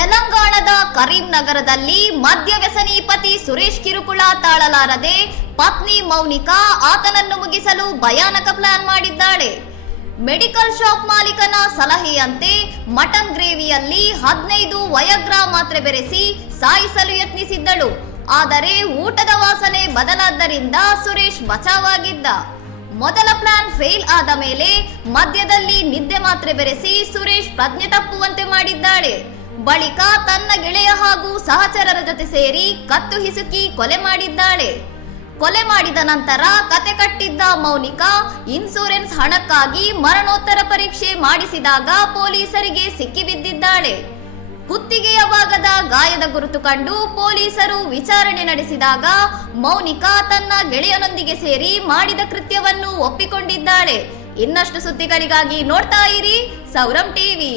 ತೆಲಂಗಾಣದ ಕರೀಂನಗರದಲ್ಲಿ ಮದ್ಯ ವ್ಯಸನಿ ಪತಿ ಸುರೇಶ್ ಕಿರುಕುಳ ತಾಳಲಾರದೆ ಪತ್ನಿ ಮೌನಿಕಾ ಆತನನ್ನು ಮುಗಿಸಲು ಭಯಾನಕ ಪ್ಲಾನ್ ಮಾಡಿದ್ದಾಳೆ. ಮೆಡಿಕಲ್ ಶಾಪ್ ಮಾಲೀಕನ ಸಲಹೆಯಂತೆ ಮಟನ್ ಗ್ರೇವಿಯಲ್ಲಿ ಹದಿನೈದು ವಯಗ್ರಾ ಮಾತ್ರೆ ಬೆರೆಸಿ ಸಾಯಿಸಲು ಯತ್ನಿಸಿದ್ದಳು. ಆದರೆ ಊಟದ ವಾಸನೆ ಬದಲಾದ್ದರಿಂದ ಸುರೇಶ್ ಬಚಾವಾಗಿದ್ದ. ಮೊದಲ ಪ್ಲಾನ್ ಫೇಲ್ ಆದ ಮೇಲೆ ಮಧ್ಯದಲ್ಲಿ ನಿದ್ದೆ ಮಾತ್ರೆ ಬೆರೆಸಿ ಸುರೇಶ್ ಪ್ರಜ್ಞೆ ತಪ್ಪುವಂತೆ ಮಾಡಿದ್ದಾಳೆ. ಬಳಿಕ ತನ್ನ ಗೆಳೆಯ ಹಾಗೂ ಸಹಚರರ ಜೊತೆ ಸೇರಿ ಕತ್ತು ಹಿಸುಕಿ ಕೊಲೆ ಮಾಡಿದ್ದಾಳೆ. ಕೊಲೆ ಮಾಡಿದ ನಂತರ ಕತೆ ಕಟ್ಟಿದ್ದ ಮೌನಿಕಾ ಇನ್ಸೂರೆನ್ಸ್ ಹಣಕ್ಕಾಗಿ ಮರಣೋತ್ತರ ಪರೀಕ್ಷೆ ಮಾಡಿಸಿದಾಗ ಪೊಲೀಸರಿಗೆ ಸಿಕ್ಕಿಬಿದ್ದಿದ್ದಾಳೆ ಕುತ್ತಿಗೆಯ ಭಾಗದ ಗಾಯದ ಗುರುತು ಕಂಡು ಪೊಲೀಸರು ವಿಚಾರಣೆ ನಡೆಸಿದಾಗ ಮೌನಿಕಾ ತನ್ನ ಗೆಳೆಯನೊಂದಿಗೆ ಸೇರಿ ಮಾಡಿದ ಕೃತ್ಯವನ್ನು ಒಪ್ಪಿಕೊಂಡಿದ್ದಾಳೆ. ಇನ್ನಷ್ಟು ಸುದ್ದಿಗಳಿಗಾಗಿ ನೋಡ್ತಾ ಇರಿ ಸೌರಂ ಟಿವಿ.